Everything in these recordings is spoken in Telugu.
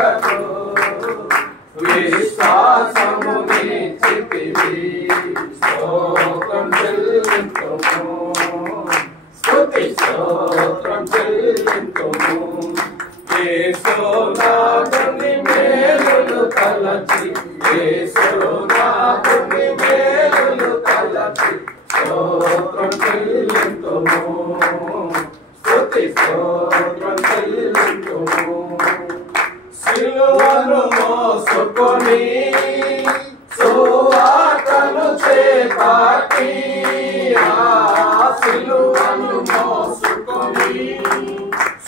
కృపతో విశ్వాసము నీచితివి స్తోత్రం చెల్లింతుము స్తుతి స్తోత్రం చెల్లింతుము యేసునాథుని మేలులు తలచి యేసునాథుని మేలులు తలచి స్తోత్రం చెల్లింతుము స్తుతి స్తోత్రం చెల్లింతుము సిలువను మోసుకొని సువార్తను చేపట్టి సిలువను మోసుకొని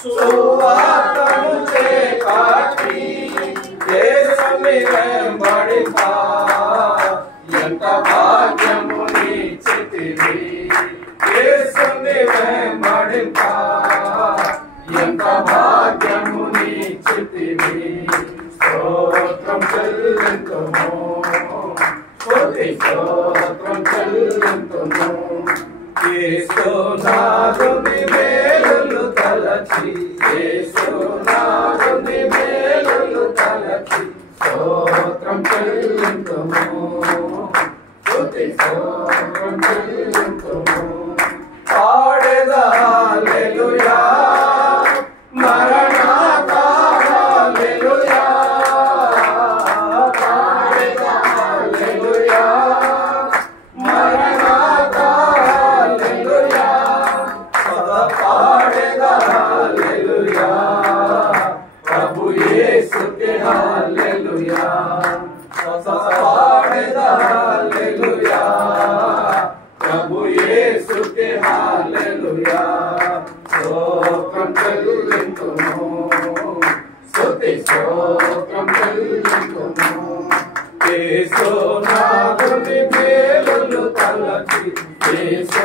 సువార్తను చేపట్టి యేసుని వెంబడింపా ఎంత భాగ్యము నీచితివి యేసుని వెంబడింపా ఎంత భాగ్యము నీచితివి స్తోత్రం చెల్లింతుము స్తుతి స్తోత్రం చెల్లింతుము యేసునాథుని మేలులు తలచి యేసునాథుని మేలులు తలచి స్తోత్రం చెల్లింతుము స్తుతి స్తోత్రం చెల్లింతుము పాడెదా హల్లెలూయా మరణాతా హల్లెలూయా పాడెదా హల్లెలూయా మరణాతా హల్లెలూయా సదా పాడెదా హల్లెలూయా ప్రభు యేసుకే హల్లెలూయా సదా పాడెదా హల్లెలూయా ప్రభు యేసుకే హల్లెలూయా స్తోత్రం చెల్లింతుము స్తుతి స్తోత్రం చెల్లింతుము యేసునాథుని మేలులు తలచి యేసు